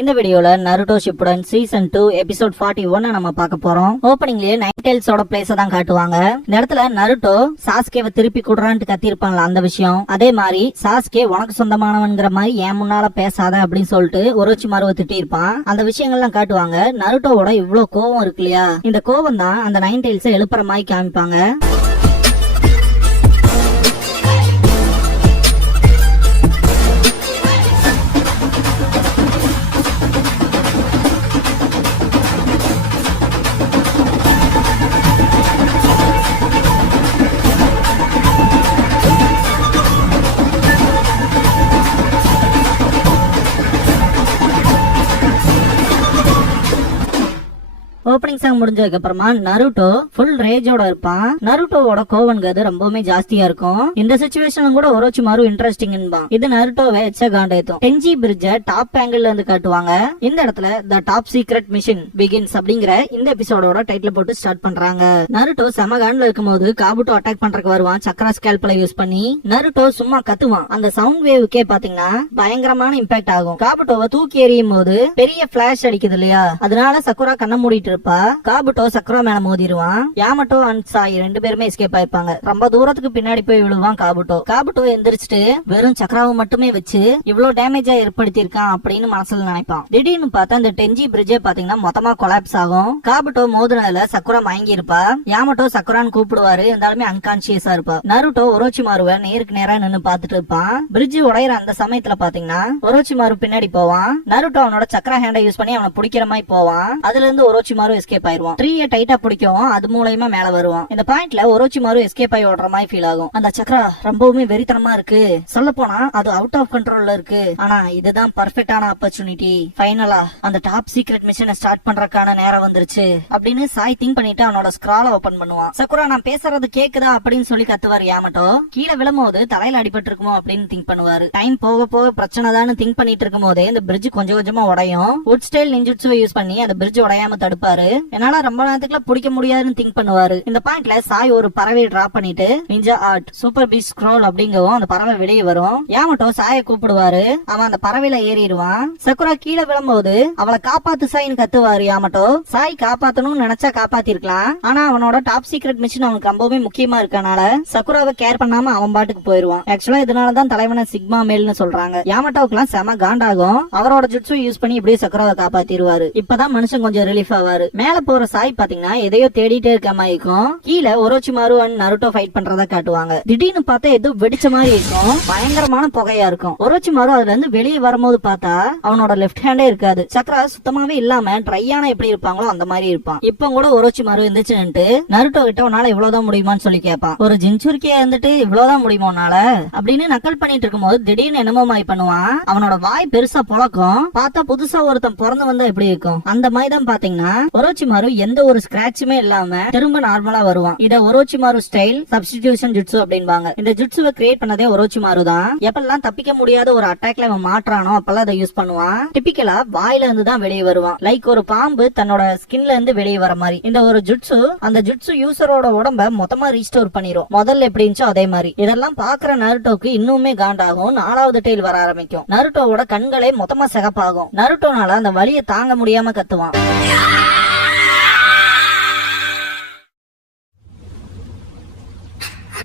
இந்த வீடியோல Naruto Shippuden season 2 episode 41 நம்ம பார்க்க போறோம். ஓப்பனிங்லயே நைன்டெயில்ஸோட பிளேஸ தான் காட்டுவாங்க. இந்த இடத்துல நருட்டோ சாஸ்கேவை திருப்பி குடுறான்ட்டு கத்திருப்பான்ல அந்த விஷயம். அதே மாதிரி சாஸ்கே உனக்கு சொந்தமானவன்ங்கிற மாதிரி ஏன் முன்னால பேசாத அப்படின்னு சொல்லிட்டு ஒரோச்சிமாருவை திட்டி இருப்பான். அந்த விஷயங்கள்லாம் காட்டுவாங்க. நருட்டோவோட இவ்வளவு கோவம் இருக்கு இல்லையா, இந்த கோவம் தான் அந்த நைன்டெயில்ஸை எழுப்புற மாதிரி காமிப்பாங்க. ஓப்பனிங் சாங் முடிஞ்சதுக்கு அப்புறமா நருட்டோ ஃபுல் ரேஜோட இருப்பான். நருட்டோவோட கோவன்கிறது ரொம்பவுமே ஜாஸ்தியா இருக்கும். இந்த சிச்சுவேஷன் கூட ஒரோச்சிமாரு இன்ட்ரெஸ்டிங்பான். இது நருட்டோவை எச்ச காண்டேத்தும். டென்ஜி பிரிட்ஜ டாப் ஆங்கிள் இருந்து காட்டுவாங்க. இந்த இடத்துல the top secret mission begins அப்படிங்கிற இந்த எபிசோடோட டைட்டில் போட்டு ஸ்டார்ட் பண்றாங்க. நருட்டோ செம காண்ட்ல இருக்கும்போது காபுட்டோ அட்டாக் பண்றதுக்கு வருவான். சக்கரா ஸ்கேல்பலை யூஸ் பண்ணி நருட்டோ சும்மா கத்துவான். அந்த சவுண்ட் வேவுக்கே பாத்தீங்கன்னா பயங்கரமான இம்பாக்ட் ஆகும். காபுட்டோவை தூக்கி எறியும் போது பெரிய பிளாஷ் அடிக்குது இல்லையா, அதனால சக்குரா கண்ண மூடிட்டு காபுட்டோ சக்ரா மேல மோதிடுவான். யாமட்டோ அண்ட் சாய் ரெண்டு பேருமே எஸ்கேப் ஆயிப்பாங்க. ரொம்ப தூரத்துக்கு பின்னாடி போய் விழுவான் காபுட்டோ எந்திரிச்சிட்டு வெறும் சக்ராவை மட்டுமே வச்சு இவ்வளவு டேமேஜா ஏற்படுத்திருக்கான் அப்படின்னு மனசுல நினைப்பான். திடீர்னு பார்த்தா இந்த டென்ஜி பிரிட்ஜே பாத்தீங்கன்னா மொத்தமா கொலாப்ஸ் ஆகும். காபுட்டோ மோதினதுல சக்குரா மயங்கி இருப்பா. யாமட்டோ சக்குரான்னு கூப்பிடுவாரு, இருந்தாலுமே அன்கான்சியஸா இருப்பா. நருட்டோ ஒரோச்சிமாருவை நேருக்கு நேரா நின்னு பாத்துட்டு இருப்பான். பிரிட்ஜ் உடையிற அந்த சமயத்துல பாத்தீங்கன்னா ஒரோச்சிமாரு பின்னாடி போவான். நருட்டோ அவனோட சக்கரா ஹேண்டை யூஸ் பண்ணி அவனை பிடிக்கிற மாதிரி போவான். அதுல இருந்து ஒரோச்சிமாரு எஸ்கேப் ஆயிருவான். ட்ரீயை டைட்டா பிடிக்கும், அது மூலமா மேல வருவான். இந்த பாயிண்ட்ல ஒரோச்சிமாரு எஸ்கேப் ஆகி ஓடுற மாதிரி ஃபீல் ஆகும். அந்த சக்கரா ரொம்பவுமே வெறித்தனமா இருக்கு. சொல்ல போனா அது அவுட் ஆஃப் கண்ட்ரோல்ல இருக்கு. ஆனா இதுதான் பர்ஃபெக்டான ஆப்பர்ச்சுனிட்டி. ஃபைனலா அந்த டாப் சீக்ரெட் மிஷனை ஸ்டார்ட் பண்றதுக்கான நேரம் வந்துருச்சு அப்படின்னு சாய் திங்க் பண்ணிட்டு அவனோட ஸ்கிரால ஓபன் பண்ணுவான். சக்குரா நான் பேசுறது கேக்குதா அப்படின்னு சொல்லி கத்துவாரு. யாமட்டோ கீழே விழும்போது தலையில அடிபட்டு இருக்குமோ அப்படின்னு திங்க் பண்ணுவாரு. டைம் போக போக பிரச்சனை தான் திங்க் பண்ணிட்டு இருக்கும் போதே இந்த பிரிட்ஜ் கொஞ்சம் கொஞ்சமா உடையும். வுட் ஸ்டைல் நிஞ்சுட்சுவை யூஸ் பண்ணி அந்த பிரிட்ஜ் உடையாம தடுப்பாரு. என்னால ரொம்ப நேரத்துக்குள்ள பிடிக்க முடியாதுன்னு திங்க் பண்ணுவாரு. இந்த பாயிண்ட்ல சாய் ஒரு பறவையை டிராப் பண்ணிட்டு ninja art super beast scroll அப்படிங்கவும் அந்த பறவை வெளியே வரும். யாமட்டோ சாயை கூப்பிடுவாரு. அவன் அந்த பறவையில ஏறிடுவான். சக்குரா கீழே விழும்போது அவளை காப்பாத்து சாயின்னு கத்துவாரு. யாமட்டோ சாய் காப்பாத்தணும்னு நினைச்சா காப்பாத்திருக்கலாம். ஆனா அவனோட டாப் சீக்ரெட் மிஷன் அவனுக்கு ரொம்பவே முக்கியமா இருக்கனால சக்குராவை கேர் பண்ணாம அவன் பாட்டுக்கு போயிருவான். ஆக்சுவலா இதனாலதான் தலைவனை சிக்மா மேல்னு சொல்றாங்க. யாமட்டோக்கு எல்லாம் செம காண்டாகும். அவரோட ஜுட்சு யூஸ் பண்ணி இப்படியே சக்குராவை காப்பாத்திடுவாரு. இப்பதான் மனுஷன் கொஞ்சம் ரிலீஃப் ஆவாரு. மேல போற சாய் பாத்தீங்கன்னா எதையோ தேடிட்டே இருக்க மாதிரி இருக்கும். கீழே ஒரோச்சிமாரு அண்ட் நருட்டோ ஃபைட் பண்றதா காட்டுவாங்க. திடீர்னு பார்த்தா ஏதோ வெடிச்ச மாதிரி இருக்கும். பயங்கரமான புகையா இருக்கும். ஒரோச்சிமாரு அதுல இருந்து வெளியே வரும்போது பார்த்தா அவனோட லெஃப்ட் ஹேண்டே இருக்காது. சக்கரா சுத்தமாவே இல்லாம ட்ரையான எப்படி இருப்பாங்களோ அந்த மாதிரி இருப்பான். இப்ப கூட ஒரோச்சிமாரு எந்திரிச்சுட்டு நருட்டோ கிட்ட உன்னால இவ்வளவுதான் முடியுமான்னு சொல்லி கேட்பான். ஒரு ஜின்சுரிக்கியா இருந்துட்டு இவ்வளவுதான் முடியுமா உன்னால அப்படின்னு நக்கல் பண்ணிட்டு இருக்கும் போது திடீர்னு என்னமோ மாதிரி பண்ணுவான். அவனோட வாய் பெருசா புழக்கும். பார்த்தா புதுசா ஒருத்தன் பிறந்து வந்தா எப்படி இருக்கும் அந்த மாதிரி தான் பாத்தீங்கன்னா ஒரோச்சிமாரு எந்த ஒரு ஸ்கிராட்சுமே இல்லாம திரும்ப நார்மலா வருவான். இத ஒரோச்சிமாரு ஸ்டைல் சப்ஸ்டிடியூஷன் ஜுட்சு அப்படின்பாங்க. இந்த ஜுட்சுவை கிரியேட் பண்ணதே ஒரோச்சிமாரு தான். எப்பெல்லாம் தப்பிக்க முடியாத ஒரு அட்டாக்ல அவன் மாற்றானோ அப்பெல்லாம் அதை யூஸ் பண்ணுவான். டிபிக்கலா வாயில இருந்து தான் வெளியே வருவான். லைக் ஒரு பாம்பு தன்னோட ஸ்கின்ல இருந்து வெளியே வர மாதிரி. இந்த ஒரு ஜுட்சு அந்த ஜுட்சு யூசரோட உடம்ப மொத்தமா ரீஸ்டோர் பண்ணிரும். முதல்ல எப்படி இருந்துச்சோ அதே மாதிரி. இதெல்லாம் பாக்குற நருட்டோக்கு இன்னுமே காண்டாகும். 4வது டெயில் வர ஆரம்பிக்கும். நருட்டோவோட கண்களே மொத்தமா சிகப்பாகும். நருட்டோனால அந்த வலியை தாங்க முடியாம கத்துவான்.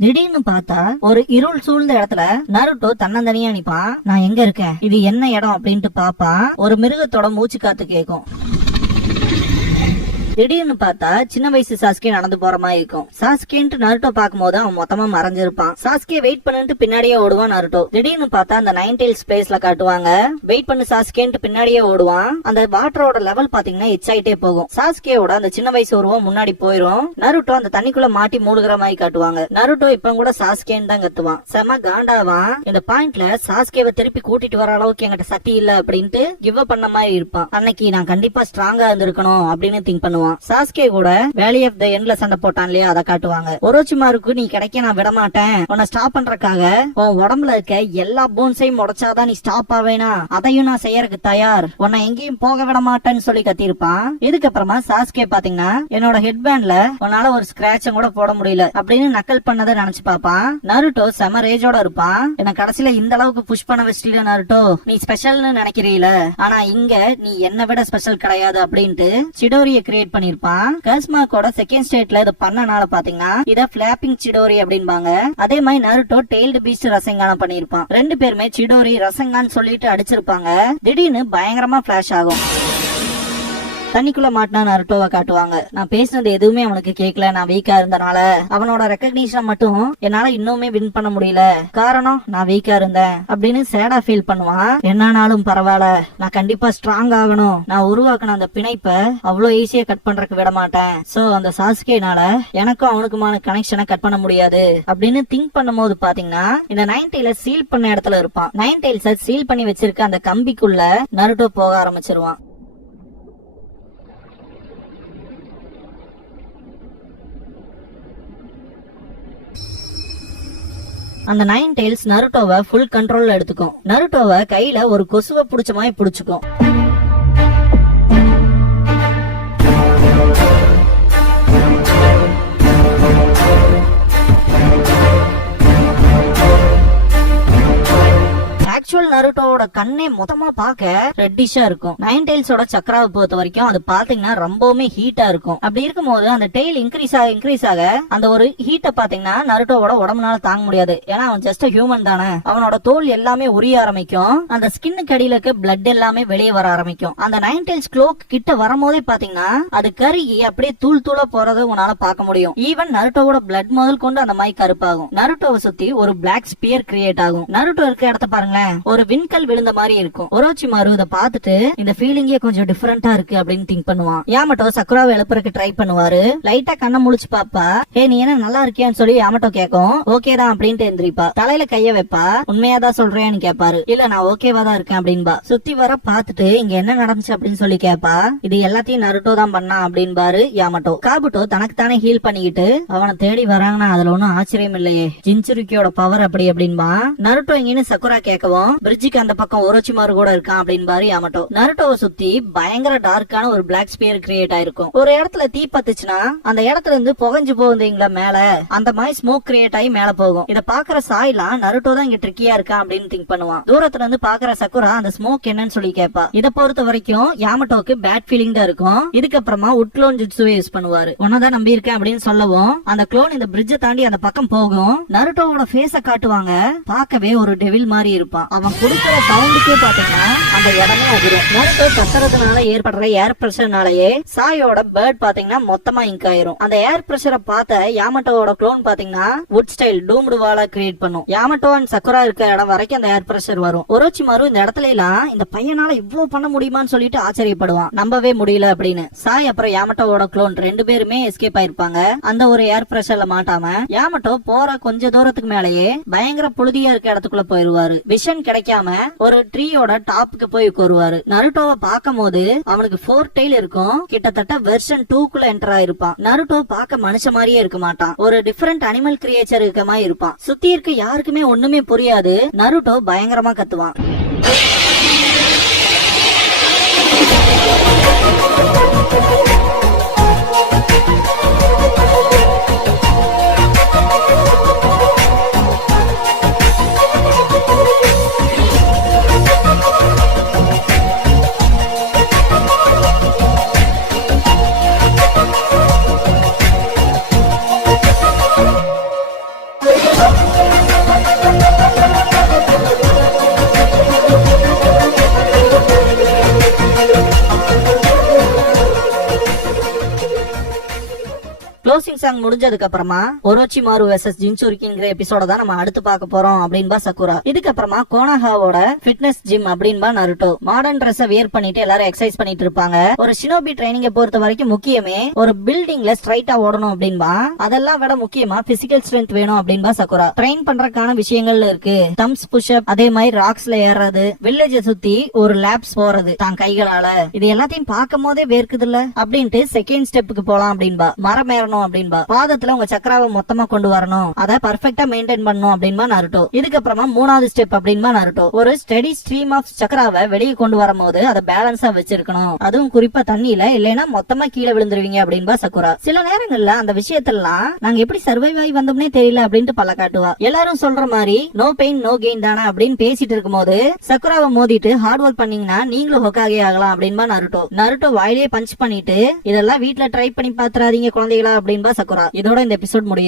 திடீர்னு பார்த்தா ஒரு இருள் சூழ்ந்த இடத்துல நருட்டோ தன்னந்தனியா நிப்பான். நான் எங்க இருக்கேன், இது என்ன இடம் அப்படின்ட்டு பாப்பான். ஒரு மிருகத்தோட மூச்சு காத்து கேக்கும். திடீர்னு பார்த்தா சின்ன வயசு சாஸ்கே நடந்து போற மாதிரி இருக்கும். சாஸ்கேன்ட்டு நருட்டோ பாக்கும்போது அவன் மொத்தமா மறைஞ்சிருப்பான். சாஸ்கே வெயிட் பண்ணிட்டு பின்னாடியே ஓடுவான் நருட்டோ. திடீர்னு பார்த்தா அந்த நைன்டெயில்ஸ் பிளேஸ்ல காட்டுவாங்க. வெயிட் பண்ணு சாஸ்கேன்ட்டு பின்னாடியே ஓடுவான். அந்த வாட்டரோட லெவல் பாத்தீங்கன்னா எச்சாயிட்டே போகும். சாஸ்கேவோட அந்த சின்ன வயசு உருவம் முன்னாடி போயிரும். நருட்டோ அந்த தண்ணிக்குள்ள மாட்டி மூழ்கிற மாதிரி காட்டுவாங்க. நருட்டோ இப்ப கூட சாஸ்கேன்னு தான் கத்துவான். செம காண்டாவான். இந்த பாயிண்ட்ல சாஸ்கேவை திருப்பி கூட்டிட்டு வர அளவுக்கு என்கிட்ட சக்தி இல்ல அப்படின்ட்டு கிவ் அப் பண்ண மாதிரி இருப்பான். அன்னைக்கு நான் கண்டிப்பா ஸ்ட்ராங்கா இருந்திருக்கணும் அப்படின்னு திங்க் பண்ணுவான். பண்ணுவான். சாஸ்கே கூட வேலி ஆஃப் த எண்ட்ல சண்டை போட்டான் இல்லையா, அதை காட்டுவாங்க. ஒரோச்சிமாருக்கு நீ கிடைக்க நான் விட மாட்டேன், உன்னை ஸ்டாப் பண்றதுக்காக உன் உடம்புல இருக்க எல்லா போன்ஸையும் உடைச்சாதான் நீ ஸ்டாப் ஆவேனா, அதையும் நான் செய்யறதுக்கு தயார், உன்னை எங்கேயும் போக விட மாட்டேன்னு சொல்லி கத்திருப்பான். இதுக்கப்புறமா சாஸ்கே பாத்தீங்கன்னா என்னோட ஹெட் பேண்ட்ல உன்னால ஒரு ஸ்கிராட்சும் கூட போட முடியல அப்படின்னு நக்கல் பண்ணதை நினைச்சு பாப்பான். நருட்டோ செம ரேஜோட இருப்பான். என்ன கடைசியில இந்த அளவுக்கு புஷ் பண்ண வச்சிட்டீல நருட்டோ, நீ ஸ்பெஷல்னு நினைக்கிறீல, ஆனா இங்க நீ என்ன விட ஸ்பெஷல் கிடையாது அப்படின்ட்டு சிடோரிய கிரியேட் பண்ணிருப்பான். கஸ்மாக்கோட செகண்ட் ஸ்டேட்ல இதை பண்ணனால பாத்தீங்கன்னா இத பிளாப்பிங் சிடோரி அப்படின்பாங்க. அதே மாதிரி நருட்டோ டெய்ல்டு பீஸ்ட் ரசங்கான பண்ணிருப்பான். ரெண்டு பேருமே சிடோரி ரசங்கான்னு சொல்லிட்டு அடிச்சிருப்பாங்க. திடீர்னு பயங்கரமா பிளாஷ் ஆகும். தண்ணிக்குள்ள மாட்டினா நருட்டோவை காட்டுவாங்க. நான் பேசினது எதுவுமே அவனுக்கு கேட்கல, நான் வீக்கா இருந்தனால அவனோட ரெக்கக்னிஷன் மட்டும் என்னால இன்னுமே வின் பண்ண முடியல, காரணம் நான் வீக்கா இருந்தேன் அப்படின்னு சேடா ஃபீல் பண்ணுவான். என்னானாலும் பரவாயில்ல, நான் கண்டிப்பா ஸ்ட்ராங் ஆகணும், நான் உருவாக்கின அந்த பிணைப்பை அவ்வளவு ஈஸியா கட் பண்றதுக்கு விட மாட்டேன், சோ அந்த சாஸ்கேனால எனக்கும் அவனுக்குமான கனெக்ஷனை கட் பண்ண முடியாது அப்படின்னு திங்க் பண்ணும் போது பாத்தீங்கன்னா இந்த நைன்டெயில சீல் பண்ண இடத்துல இருப்பான். நைன்டெயில்ஸ சீல் பண்ணி வச்சிருக்க அந்த கம்பிக்குள்ள நருட்டோ போக ஆரம்பிச்சிருவான். அந்த நைன்டெயில்ஸ் நருட்டோவை ஃபுல் கண்ட்ரோல்ல எடுத்துக்கும். நருட்டோவை கையில ஒரு கொசுவை புடிச்ச மாதிரி புடிச்சுக்கும். ஆக்சுவல் நருட்டோட கண்ணே மொத்தமா பாக்க ரெட்டிஷா இருக்கும். நைன்டெயில்ஸோட சக்கராவை பொறுத்த வரைக்கும் அது பாத்தீங்கன்னா ரொம்பவுமே ஹீட்டா இருக்கும். அப்படி இருக்கும்போது அந்த டெய்ல் இன்க்ரீஸ் ஆக அந்த ஒரு ஹீட்டை பாத்தீங்கன்னா நருட்டோவோட உடம்புனால தாங்க முடியாது. ஏன்னா அவன் ஜஸ்ட் ஹியூமன் தானே. அவனோட தோல் எல்லாமே உரிய ஆரம்பிக்கும். அந்த ஸ்கின்னுக்கு அடியில இருக்க பிளட் எல்லாமே வெளியே வர ஆரம்பிக்கும். அந்த நைன்டெயில்ஸ் க்ளோக் கிட்ட வரும்போதே பாத்தீங்கன்னா அது கருகி அப்படியே தூள் தூளா போறதை உன்னால பார்க்க முடியும். ஈவன் நருட்டோவோட பிளட் முதல் கொண்டு அந்த மாதிரி கருப்பாகும். நருட்டோவை சுத்தி ஒரு பிளாக் ஸ்பியர் கிரியேட் ஆகும். நருட்டோ இருக்க இடத்த பாருங்களேன், ஒரு விண்கல் விழுந்த மாதிரி இருக்கும். ஒரோச்சிமாரு இத பார்த்துட்டு இந்த ஃபீலிங்கே கொஞ்சம் டிஃபரெண்டா இருக்கு அப்படின்னு திங்க் பண்ணுவான். யாமட்டோ சக்குராவை எழுப்புறதுக்கு ட்ரை பண்ணுவாரு. லைட்டா கண்ணை முழிச்சு பாப்பா. ஹே நீ என்ன நல்லா இருக்கியான்னு சொல்லி யாமட்டோ கேட்கும். ஓகே தான் அப்படின்ட்டு எந்திரிப்பா. தலையில கைய வைப்பா. உண்மையாதான் சொல்றேன்னு கேட்பாரு. இல்ல நான் ஓகேவா தான் இருக்கேன் அப்படின்பா. சுத்தி வர பாத்துட்டு இங்க என்ன நடந்துச்சு அப்படின்னு சொல்லி கேப்பா. இது எல்லாத்தையும் நருட்டோ தான் பண்ணா அப்படின்பாரு யாமட்டோ. காபுட்டோ தனக்கு தானே ஹீல் பண்ணிக்கிட்டு அவனை தேடி வராங்கன்னா அதுல ஒன்னும் ஆச்சரியம் இல்லையே, ஜின்சுருக்கியோட பவர் அப்படி அப்படின்பா. நருட்டோ இங்கன்னு சக்குரா கேட்கவும் பிரிட்ஜுக்கு அந்த பக்கம் ஒரோச்சிமாரு கூட இருக்கான் அப்படின்பாரு யாமட்டோ. நருட்டோவை சுத்தி பயங்கர டார்க்கான ஒரு பிளாக் ஸ்பியர் கிரியேட் ஆயிருக்கும். ஒரு இடத்துல தீ பத்துச்சுன்னா அந்த இடத்துல இருந்து புகஞ்சு போகுதுங்களா மேல, அந்த மாதிரி ஸ்மோக் கிரியேட் ஆகி மேல போகும். இத பாக்குற சாய்லாம் நருட்டோ தான் இங்க ட்ரிக்கியா இருக்கான் அப்படின்னு திங்க் பண்ணுவான். தூரத்துல இருந்து பாக்குற சக்குரா அந்த ஸ்மோக் என்னன்னு சொல்லி கேட்பா. இத பொறுத்த வரைக்கும் யாமட்டோக்கு பேட் ஃபீலிங் தான் இருக்கும். இதுக்கப்புறமா உட்க்ளோன் ஜுட்சுவை யூஸ் பண்ணுவாரு. உன்னதான் நம்பி இருக்கேன் அப்படின்னு சொல்லவும் அந்த க்ளோன் இந்த பிரிட்ஜை தாண்டி அந்த பக்கம் போகும். நருட்டோவோட ஃபேஸ காட்டுவாங்க. பார்க்கவே ஒரு டெவில் மாதிரி இருப்பான். அவன் கொடுக்கிற சவுண்டுக்கே பாத்தீங்கன்னா அந்த இடமே அதிரும். நருட்டோ கத்துறதுனால ஏற்படுற ஏர் பிரஷர்னாலயே சாயோட பேர்ட் பாத்தீங்கன்னா மொத்தமா இங்க் ஆயிரும். அந்த ஏர் பிரஷரை பார்த்த யாமட்டோவோட க்ளோன் பாத்தீங்கன்னா வுட் ஸ்டைல் டூம்டு வாலா கிரியேட் பண்ணும். யாமட்டோ அண்ட் சக்குரா இருக்க இடம் வரைக்கும் அந்த ஏர் பிரஷர் வரும். ஒரோச்சிமாரு இந்த இடத்துல எல்லாம் இந்த பையனால இவ்வளவு பண்ண முடியுமான்னு சொல்லிட்டு ஆச்சரியப்படுவான். நம்பவே முடியல அப்படின்னு. சாய் அப்புறம் யாமட்டோவோட க்ளோன் ரெண்டு பேருமே எஸ்கேப் ஆயிருப்பாங்க. அந்த ஒரு ஏர் பிரஷர்ல மாட்டாம யாமட்டோ போற கொஞ்ச தூரத்துக்கு மேலேயே பயங்கர புழுதியா இருக்க இடத்துக்குள்ள போயிருவாரு. விஷன் கிடைக்காம ஒரு ட்ரீயோட டாப்புக்கு போய் உட்காருவாரு. நருட்டோவை பார்க்கும் போது அவனுக்கு 4 டெய்ல் இருக்கும். கிட்டத்தட்ட வெர்ஷன் 2க்குள்ள என்டர் ஆயிருப்பான். நருட்டோ பார்க்க மனுஷ மாதிரியே இருக்க மாட்டான். ஒரு டிஃபரெண்ட் அனிமல் கிரியேச்சர் இருக்க மாதிரி இருப்பான். சுத்தி இருக்க யாருக்குமே ஒண்ணுமே புரியாது. நருட்டோ பயங்கரமா கத்துவான். க்ளோசிங் சாங் முடிஞ்சதுக்கு அப்புறமா ஒரோச்சிமாரு வெர்சஸ் ஜின்சுரிக்கிங்கிற எபிசோட தான் நம்ம அடுத்து பார்க்க போறோம் அப்படின்பா சக்குரா. இதுக்கப்புறமா கோனாஹாவோட ஃபிட்னஸ் ஜிம் அப்படின்பா நருட்டோ. மாடர்ன் ட்ரெஸ் வியர் பண்ணிட்டு எல்லாரும் எக்ஸசைஸ் பண்ணிட்டு இருப்பாங்க. ஒரு ஷினோபி ட்ரைனிங்க பொறுத்த வரைக்கும் முக்கியமே ஒரு பில்டிங்ல ஸ்ட்ரைட்டா ஓடணும் அப்படின்பா. அதெல்லாம் விட முக்கியமா பிசிக்கல் ஸ்ட்ரென்த் வேணும் அப்படின்பா சக்குரா. ட்ரெயின் பண்றதுக்கான விஷயங்கள் இருக்கு. தம்ஸ் புஷ்அப், அதே மாதிரி ராக்ஸ்ல ஏறது, வில்லேஜ சுத்தி ஒரு லேப்ஸ் போறது தான் கைகளால. இது எல்லாத்தையும் பார்க்கும் போதே வேர்க்குதுல்ல அப்படின்ட்டு செகண்ட் ஸ்டெப்புக்கு போலாம் அப்படின்பா. மரம் ஏறணும் அப்படின்பா. பாதத்துல உங்க சக்கராவை மொத்தமா கொண்டு வரணும், அதை பர்ஃபெக்ட்டா மெயின்டைன் பண்ணணும் அப்படின்பா நருட்டோ. இதுக்கப்புறமா மூணாவது ஸ்டெப் அப்படின்பா நருட்டோ. ஒரு ஸ்டெடி ஸ்ட்ரீம் ஆஃப் சக்கராவை வெளியே கொண்டு வரும்போது அதை பேலன்ஸா வச்சிருக்கணும். அதுவும் குறிப்பா தண்ணியில, இல்லைன்னா மொத்தமா கீழே விழுந்துருவீங்க அப்படின்பா சக்குரா. சில நேரங்கள்ல அந்த விஷயத்தெல்லாம் நாங்க எப்படி சர்வைவ் ஆகி வந்தோம்னே தெரியல அப்படின்ட்டு பல்ல காட்டுவா. எல்லாரும் சொல்ற மாதிரி நோ பெயின் நோ கெயின் தானே அப்படின்னு பேசிட்டு இருக்கும் போது சக்குராவை மோதிட்டு ஹார்ட் ஒர்க் பண்ணீங்கன்னா நீங்களும் ஹொக்காகே ஆகலாம் அப்படின்பா நருட்டோ. நருட்டோ வாயிலே பஞ்ச் பண்ணிட்டு இதெல்லாம் வீட்டுல ட்ரை பண்ணி பாத்துறாதீங்க குழந்தைகளா அப்படின்பா சக்குரா. இதோட இந்த எபிசோட் முடியுது.